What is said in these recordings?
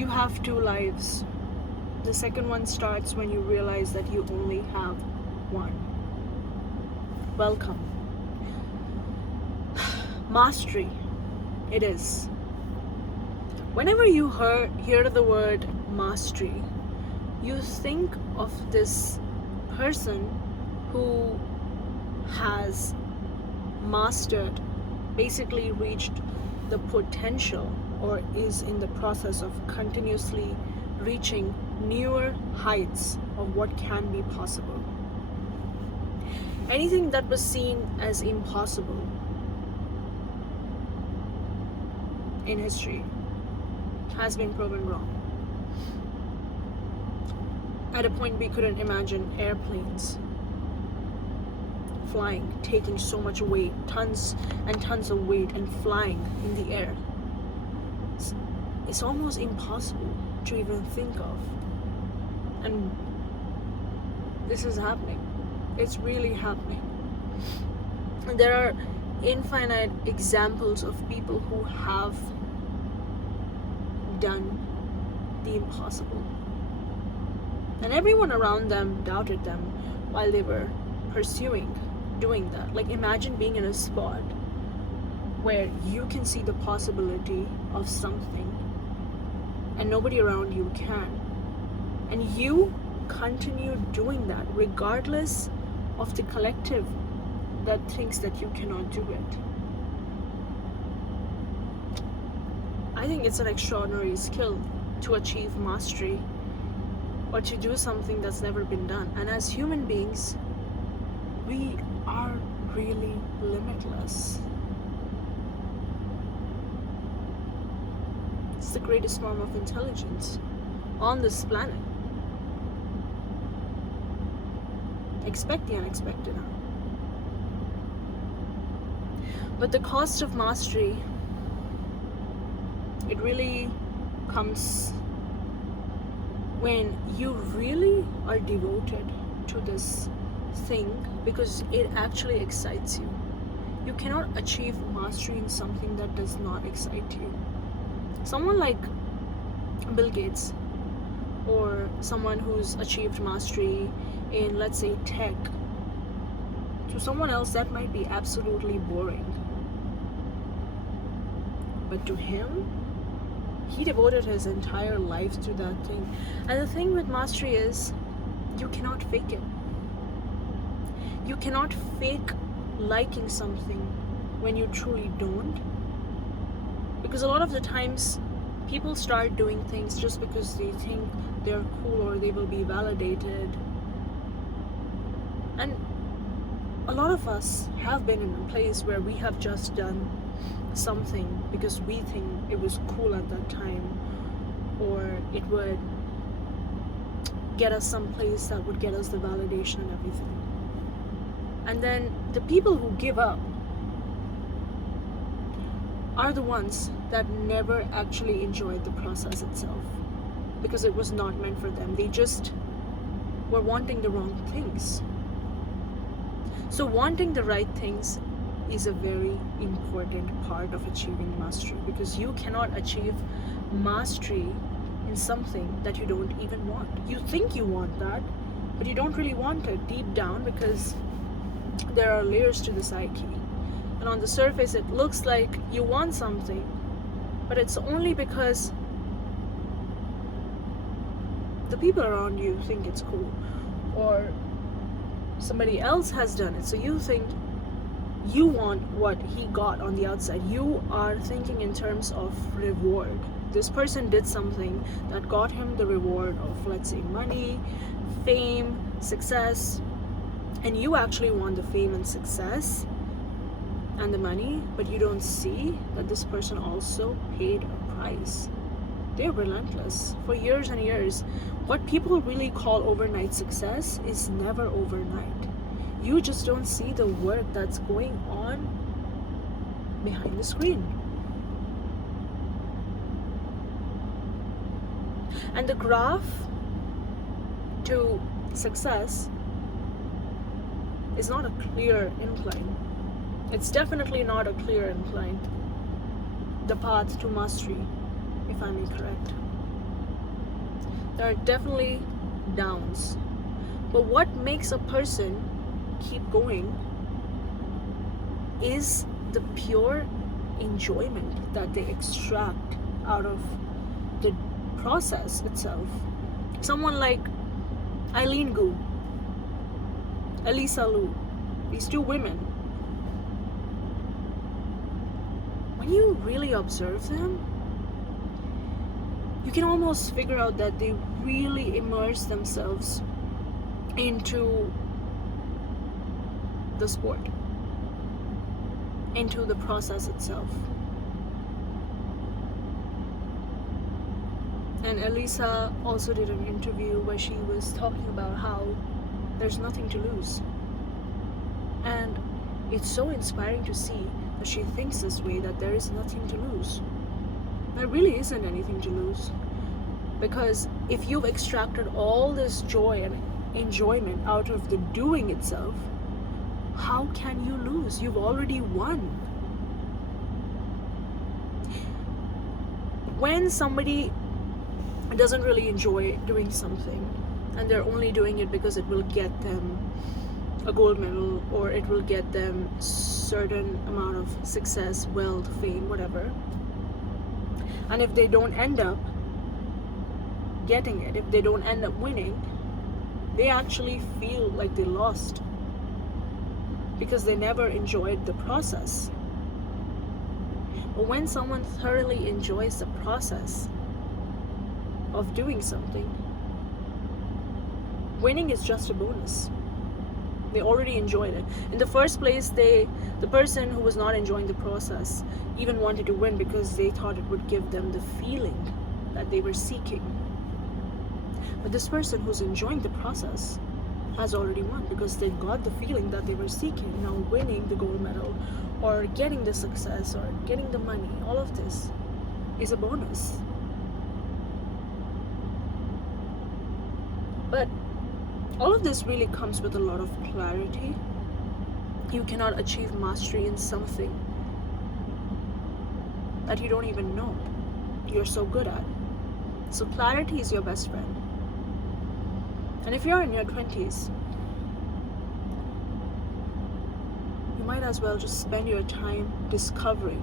You have two lives. The second one starts when you realize that you only have one. Welcome. Mastery. It is. Whenever you hear the word mastery, you think of this person who has mastered, basically reached the potential, or is in the process of continuously reaching newer heights of what can be possible. Anything that was seen as impossible in history has been proven wrong. At a point, we couldn't imagine airplanes flying, taking so much weight, tons and tons of weight, and flying in the air. It's almost impossible to even think of. And this is happening. It's really happening. And there are infinite examples of people who have done the impossible. And everyone around them doubted them while they were pursuing doing that. Like, imagine being in a spot where you can see the possibility of something and nobody around you can, and you continue doing that regardless of the collective that thinks that you cannot do it. I think it's an extraordinary skill to achieve mastery or to do something that's never been done. And as human beings, we are really limitless. It's the greatest form of intelligence on this planet. Expect the unexpected. But the cost of mastery, it really comes when you really are devoted to this thing because it actually excites you. You cannot achieve mastery in something that does not excite you. Someone like Bill Gates, or someone who's achieved mastery in, let's say, tech, to someone else that might be absolutely boring. But to him, he devoted his entire life to that thing. And the thing with mastery is, you cannot fake it. You cannot fake liking something when you truly don't. Because a lot of the times, people start doing things just because they think they're cool or they will be validated. And a lot of us have been in a place where we have just done something because we think it was cool at that time, or it would get us someplace that would get us the validation and everything. And then the people who give up are the ones that never actually enjoyed the process itself because it was not meant for them. They just were wanting the wrong things. So wanting the right things is a very important part of achieving mastery, because you cannot achieve mastery in something that you don't even want. You think you want that, but you don't really want it deep down, because there are layers to the psyche. And on the surface, it looks like you want something, but it's only because the people around you think it's cool, or somebody else has done it, so you think you want what he got on the outside. You are thinking in terms of reward. This person did something that got him the reward of, let's say, money, fame, success, and you actually want the fame and success and the money, but you don't see that this person also paid a price. They're relentless for years and years. What people really call overnight success is never overnight. You just don't see the work that's going on behind the screen. And the graph to success is not a clear incline. It's definitely not a clear incline. The path to mastery, if I may correct. There are definitely downs. But what makes a person keep going is the pure enjoyment that they extract out of the process itself. Someone like Eileen Gu, Elisa Lu, these two women, when you really observe them, you can almost figure out that they really immerse themselves into the sport, into the process itself. And Elisa also did an interview where she was talking about how there's nothing to lose. And it's so inspiring to see that she thinks this way, that there is nothing to lose. There really isn't anything to lose. Because if you've extracted all this joy and enjoyment out of the doing itself, how can you lose? You've already won. When somebody doesn't really enjoy doing something and they're only doing it because it will get them a gold medal or it will get them certain amount of success, wealth, fame, whatever, and if they don't end up getting it, if they don't end up winning, they actually feel like they lost because they never enjoyed the process. But when someone thoroughly enjoys the process of doing something, winning is just a bonus. They already enjoyed it. In the first place, the person who was not enjoying the process even wanted to win because they thought it would give them the feeling that they were seeking. But this person who's enjoying the process has already won because they got the feeling that they were seeking. Now winning the gold medal or getting the success or getting the money, all of this is a bonus. But all of this really comes with a lot of clarity. You cannot achieve mastery in something that you don't even know you're so good at. So clarity is your best friend. And if you're in your 20s, you might as well just spend your time discovering,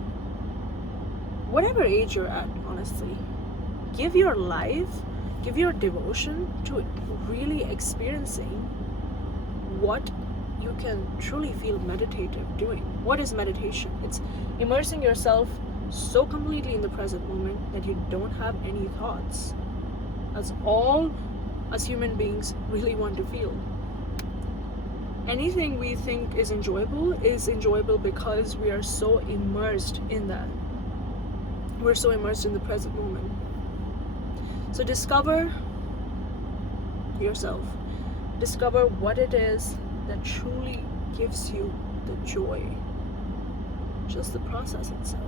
whatever age you're at, honestly. Give your life, give your devotion to really experiencing what you can truly feel meditative doing. What is meditation? It's immersing yourself so completely in the present moment that you don't have any thoughts. That's all us human beings really want to feel. Anything we think is enjoyable because we are so immersed in that. We're so immersed in the present moment. So discover yourself. Discover what it is that truly gives you the joy. Just the process itself.